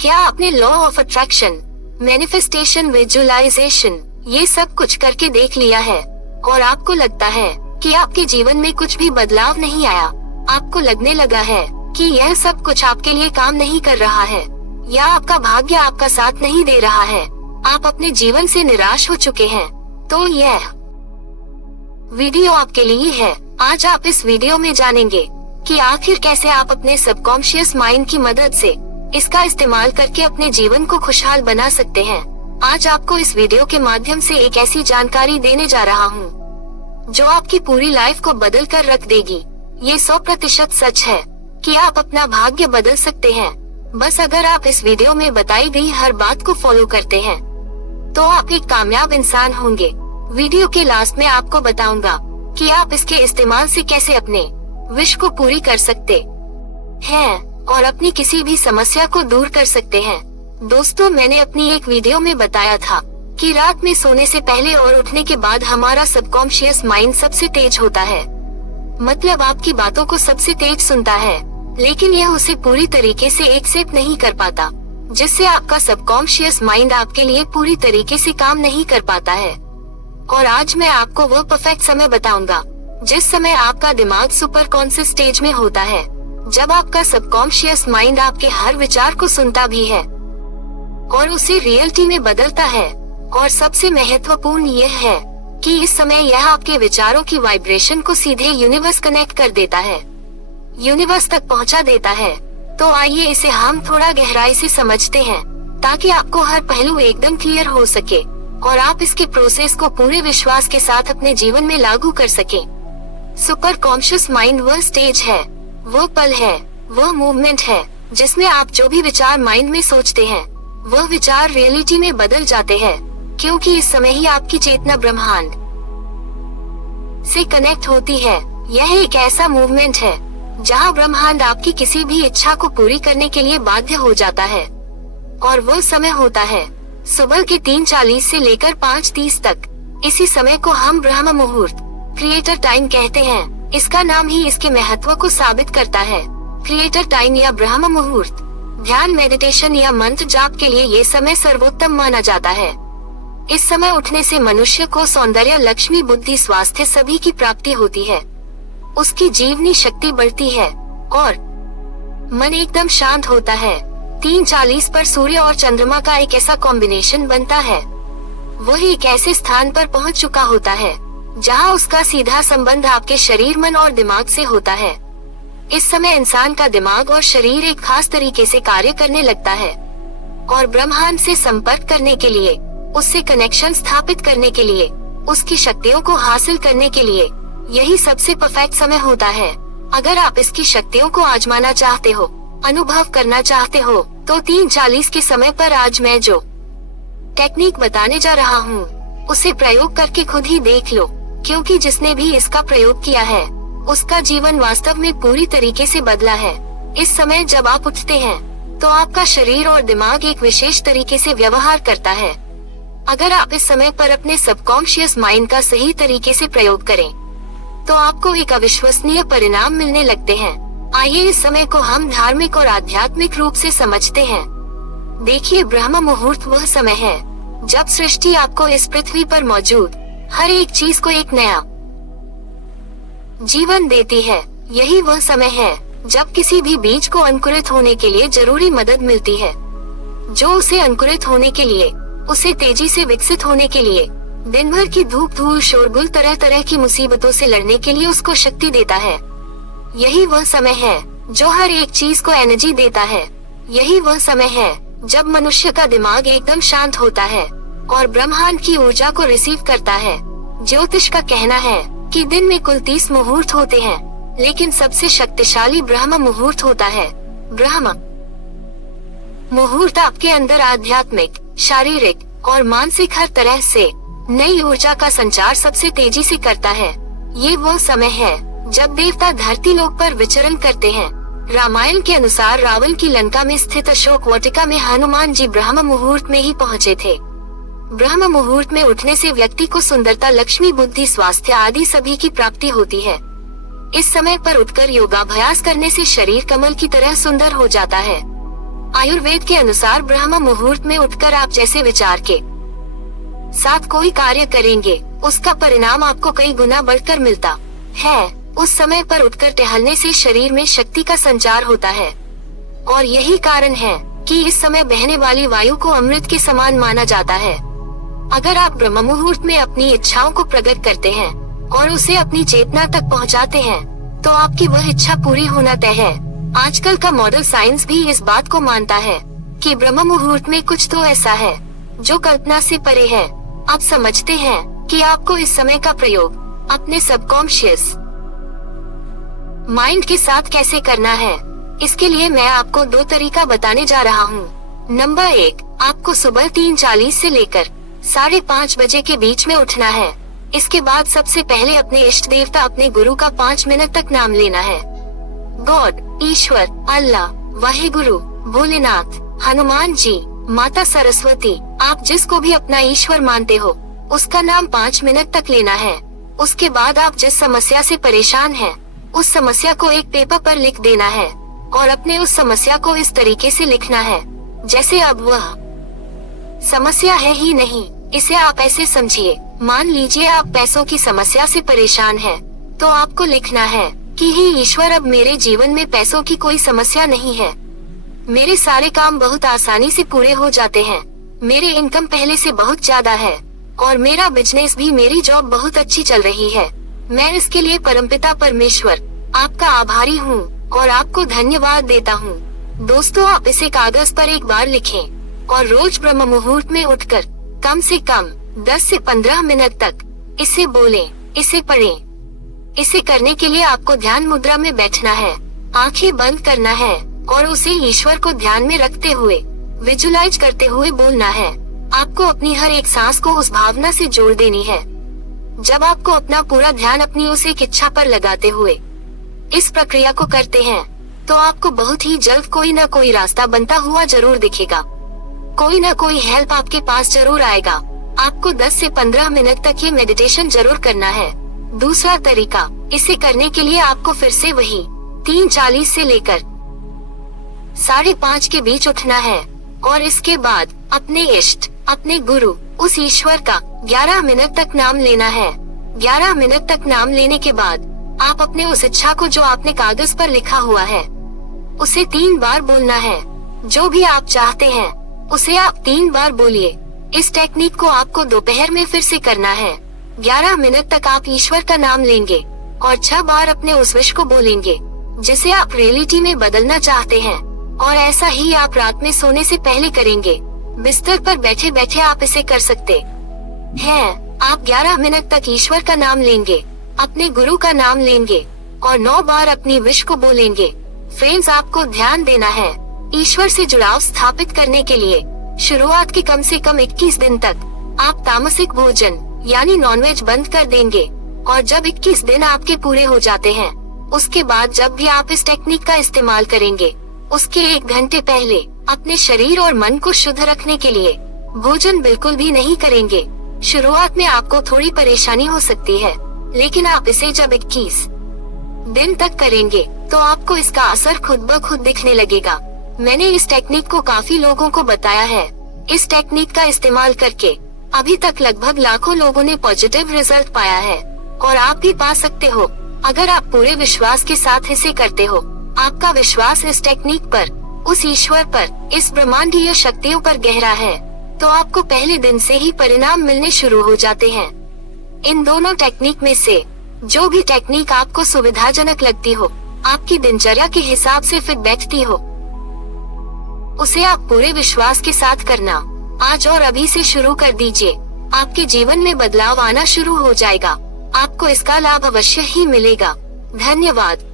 क्या आपने law of attraction, manifestation, visualization ये सब कुछ करके देख लिया है और आपको लगता है कि आपके जीवन में कुछ भी बदलाव नहीं आया? आपको लगने लगा है कि यह सब कुछ आपके लिए काम नहीं कर रहा है या आपका भाग्य आपका साथ नहीं दे रहा है, आप अपने जीवन से निराश हो चुके हैं, तो यह वीडियो आपके लिए है। आज आप इस वीडियो में जानेंगे कि आखिर कैसे आप अपने सबकॉन्शियस माइंड की मदद से इसका इस्तेमाल करके अपने जीवन को खुशहाल बना सकते हैं। आज आपको इस वीडियो के माध्यम से एक ऐसी जानकारी देने जा रहा हूँ जो आपकी पूरी लाइफ को बदल कर रख देगी। ये 100% सच है कि आप अपना भाग्य बदल सकते हैं, बस अगर आप इस वीडियो में बताई गई हर बात को फॉलो करते हैं तो आप एक कामयाब इंसान होंगे। वीडियो के लास्ट में आपको बताऊंगा कि आप इसके इस्तेमाल से कैसे अपने विश को पूरी कर सकते हैं और अपनी किसी भी समस्या को दूर कर सकते हैं। दोस्तों, मैंने अपनी एक वीडियो में बताया था कि रात में सोने से पहले और उठने के बाद हमारा सबकॉन्शियस माइंड सबसे तेज होता है, मतलब आपकी बातों को सबसे तेज सुनता है, लेकिन यह उसे पूरी तरीके से एक्सेप्ट नहीं कर पाता, जिससे आपका सबकॉन्शियस माइंड आपके लिए पूरी तरीके से काम नहीं कर पाता है। और आज मैं आपको वह परफेक्ट समय बताऊंगा जिस समय आपका दिमाग सुपर कॉन्शियस स्टेज में होता है, जब आपका सबकॉन्शियस माइंड आपके हर विचार को सुनता भी है और उसे रियलिटी में बदलता है। और सबसे महत्वपूर्ण यह है कि इस समय यह आपके विचारों की वाइब्रेशन को सीधे यूनिवर्स कनेक्ट कर देता है, यूनिवर्स तक पहुंचा देता है। तो आइए इसे हम थोड़ा गहराई से समझते हैं ताकि आपको हर पहलू एकदम क्लियर हो सके और आप इसके प्रोसेस को पूरे विश्वास के साथ अपने जीवन में लागू कर सकें। सुपर कॉन्शियस माइंड वह स्टेज है, वो पल है, वह मूवमेंट है जिसमें आप जो भी विचार माइंड में सोचते हैं वह विचार रियलिटी में बदल जाते हैं, क्योंकि इस समय ही आपकी चेतना ब्रह्मांड से कनेक्ट होती है। यह एक ऐसा मूवमेंट है जहां ब्रह्मांड आपकी किसी भी इच्छा को पूरी करने के लिए बाध्य हो जाता है और वह समय होता है सुबह के 3:40 से लेकर 5:30 तक। इसी समय को हम ब्रह्म मुहूर्त, क्रिएटर टाइम कहते हैं। इसका नाम ही इसके महत्व को साबित करता है। क्रिएटर टाइम या ब्रह्म मुहूर्त ध्यान, मेडिटेशन या मंत्र जाप के लिए ये समय सर्वोत्तम माना जाता है। इस समय उठने से मनुष्य को सौंदर्य, लक्ष्मी, बुद्धि, स्वास्थ्य सभी की प्राप्ति होती है, उसकी जीवनी शक्ति बढ़ती है और मन एकदम शांत होता है। 3:40 पर सूर्य और चंद्रमा का एक ऐसा कॉम्बिनेशन बनता है, वह एक ऐसे स्थान पर पहुंच चुका होता है जहां उसका सीधा संबंध आपके शरीर, मन और दिमाग से होता है। इस समय इंसान का दिमाग और शरीर एक खास तरीके से कार्य करने लगता है और ब्रह्मांड से संपर्क करने के लिए, उससे कनेक्शन स्थापित करने के लिए, उसकी शक्तियों को हासिल करने के लिए यही सबसे परफेक्ट समय होता है। अगर आप इसकी शक्तियों को आजमाना चाहते हो, अनुभव करना चाहते हो, तो 3:40 के समय पर आज मैं जो टेक्निक बताने जा रहा हूँ उसे प्रयोग करके खुद ही देख लो, क्योंकि जिसने भी इसका प्रयोग किया है उसका जीवन वास्तव में पूरी तरीके से बदला है। इस समय जब आप उठते हैं तो आपका शरीर और दिमाग एक विशेष तरीके से व्यवहार करता है। अगर आप इस समय पर अपने सबकॉन्शियस माइंड का सही तरीके से प्रयोग करें तो आपको एक अविश्वसनीय परिणाम मिलने लगते हैं। आइए इस समय को हम धार्मिक और आध्यात्मिक रूप से समझते हैं। देखिए, ब्रह्म मुहूर्त वह समय है जब सृष्टि आपको इस पृथ्वी पर मौजूद हर एक चीज को एक नया जीवन देती है। यही वह समय है जब किसी भी बीज को अंकुरित होने के लिए जरूरी मदद मिलती है, जो उसे अंकुरित होने के लिए, उसे तेजी से विकसित होने के लिए, दिन भर की धूप, धूल, शोरगुल, तरह तरह की मुसीबतों से लड़ने के लिए उसको शक्ति देता है। यही वह समय है जो हर एक चीज को एनर्जी देता है। यही वह समय है जब मनुष्य का दिमाग एकदम शांत होता है और ब्रह्मांड की ऊर्जा को रिसीव करता है। ज्योतिष का कहना है कि दिन में कुल 30 मुहूर्त होते हैं, लेकिन सबसे शक्तिशाली ब्रह्म मुहूर्त होता है। ब्रह्म मुहूर्त आपके अंदर आध्यात्मिक, शारीरिक और मानसिक हर तरह से नई ऊर्जा का संचार सबसे तेजी से करता है। ये वो समय है जब देवता धरती लोक पर विचरण करते हैं। रामायण के अनुसार रावण की लंका में स्थित अशोक वाटिका में हनुमान जी ब्रह्म मुहूर्त में ही पहुँचे थे। ब्रह्म मुहूर्त में उठने से व्यक्ति को सुंदरता, लक्ष्मी, बुद्धि, स्वास्थ्य आदि सभी की प्राप्ति होती है। इस समय पर उठकर योगाभ्यास करने से शरीर कमल की तरह सुंदर हो जाता है। आयुर्वेद के अनुसार ब्रह्म मुहूर्त में उठकर आप जैसे विचार के साथ कोई कार्य करेंगे, उसका परिणाम आपको कई गुना बढ़कर मिलता है। उस समय पर उठकर टहलने से शरीर में शक्ति का संचार होता है और यही कारण है कि इस समय बहने वाली वायु को अमृत के समान माना जाता है। अगर आप ब्रह्म मुहूर्त में अपनी इच्छाओं को प्रकट करते हैं और उसे अपनी चेतना तक पहुंचाते हैं, तो आपकी वह इच्छा पूरी होना तय है। आजकल का मॉडल साइंस भी इस बात को मानता है कि ब्रह्म मुहूर्त में कुछ तो ऐसा है जो कल्पना से परे है। आप समझते हैं कि आपको इस समय का प्रयोग अपने सबकॉन्शियस माइंड के साथ कैसे करना है। इसके लिए मैं आपको 2 तरीका बताने जा रहा हूँ। नंबर 1, आपको सुबह 3:40 से लेकर 5:30 बजे के बीच में उठना है। इसके बाद सबसे पहले अपने इष्ट देवता, अपने गुरु का 5 मिनट तक नाम लेना है। गॉड, ईश्वर, अल्लाह, वाहेगुरु, भोलेनाथ, हनुमान जी, माता सरस्वती, आप जिसको भी अपना ईश्वर मानते हो, उसका नाम 5 मिनट तक लेना है। उसके बाद आप जिस समस्या से परेशान हैं, उस समस्या को एक पेपर पर लिख देना है और अपने उस समस्या को इस तरीके से लिखना है जैसे अब वह समस्या है ही नहीं। इसे आप ऐसे समझिए, मान लीजिए आप पैसों की समस्या से परेशान हैं, तो आपको लिखना है कि हे ईश्वर, अब मेरे जीवन में पैसों की कोई समस्या नहीं है। मेरे सारे काम बहुत आसानी से पूरे हो जाते हैं। मेरे इनकम पहले से बहुत ज्यादा है और मेरा बिजनेस भी, मेरी जॉब बहुत अच्छी चल रही है। मैं इसके लिए परमपिता परमेश्वर आपका आभारी हूँ और आपको धन्यवाद देता हूँ। दोस्तों, आप इसे कागज पर एक बार लिखें और रोज ब्रह्म मुहूर्त में उठकर कम से कम 10 से 15 मिनट तक इसे बोलें, इसे पढ़ें। इसे करने के लिए आपको ध्यान मुद्रा में बैठना है, आंखें बंद करना है और उसे ईश्वर को ध्यान में रखते हुए, विजुलाइज करते हुए बोलना है। आपको अपनी हर एक सांस को उस भावना से जोड़ देनी है। जब आपको अपना पूरा ध्यान अपनी उस एक इच्छा पर लगाते हुए इस प्रक्रिया को करते हैं, तो आपको बहुत ही जल्द कोई न कोई रास्ता बनता हुआ जरूर दिखेगा। कोई न कोई हेल्प आपके पास जरूर आएगा। आपको 10 से 15 मिनट तक ये मेडिटेशन जरूर करना है। दूसरा तरीका, इसे करने के लिए आपको फिर से वही 3:40 से लेकर 5:30 के बीच उठना है और इसके बाद अपने इष्ट, अपने गुरु, उस ईश्वर का 11 मिनट तक नाम लेना है। 11 मिनट तक नाम लेने के बाद आप अपने उस इच्छा को, जो आपने कागज पर लिखा हुआ है, उसे 3 बार बोलना है। जो भी आप चाहते हैं उसे आप 3 बार बोलिए। इस टेक्निक को आपको दोपहर में फिर से करना है। 11 मिनट तक आप ईश्वर का नाम लेंगे और 6 बार अपने उस विश को बोलेंगे जिसे आप रियलिटी में बदलना चाहते हैं। और ऐसा ही आप रात में सोने से पहले करेंगे। बिस्तर पर बैठे बैठे आप इसे कर सकते हैं। आप 11 मिनट तक ईश्वर का नाम लेंगे, अपने गुरु का नाम लेंगे और 9 बार अपनी विश को बोलेंगे। फ्रेंड्स, आपको ध्यान देना है। ईश्वर से जुड़ाव स्थापित करने के लिए शुरुआत के कम से कम 21 दिन तक आप तामसिक भोजन यानी नॉनवेज बंद कर देंगे और जब 21 दिन आपके पूरे हो जाते हैं, उसके बाद जब भी आप इस टेक्निक का इस्तेमाल करेंगे, उसके 1 घंटे पहले अपने शरीर और मन को शुद्ध रखने के लिए भोजन बिल्कुल भी नहीं करेंगे। शुरुआत में आपको थोड़ी परेशानी हो सकती है, लेकिन आप इसे जब 21 दिन तक करेंगे तो आपको इसका असर खुद ब खुद दिखने लगेगा। मैंने इस टेक्निक को काफी लोगों को बताया है। इस टेक्निक का इस्तेमाल करके अभी तक लगभग लाखों लोगों ने पॉजिटिव रिजल्ट पाया है और आप भी पा सकते हो अगर आप पूरे विश्वास के साथ इसे करते हो। आपका विश्वास इस टेक्निक पर, उस ईश्वर पर, इस ब्रह्मांडीय शक्तियों पर गहरा है, तो आपको पहले दिन से ही परिणाम मिलने शुरू हो जाते हैं। इन दोनों टेक्निक में से जो भी टेक्निक आपको सुविधाजनक लगती हो, आपकी दिनचर्या के हिसाब से फिट बैठती हो, उसे आप पूरे विश्वास के साथ करना आज और अभी से शुरू कर दीजिए। आपके जीवन में बदलाव आना शुरू हो जाएगा। आपको इसका लाभ अवश्य ही मिलेगा। धन्यवाद।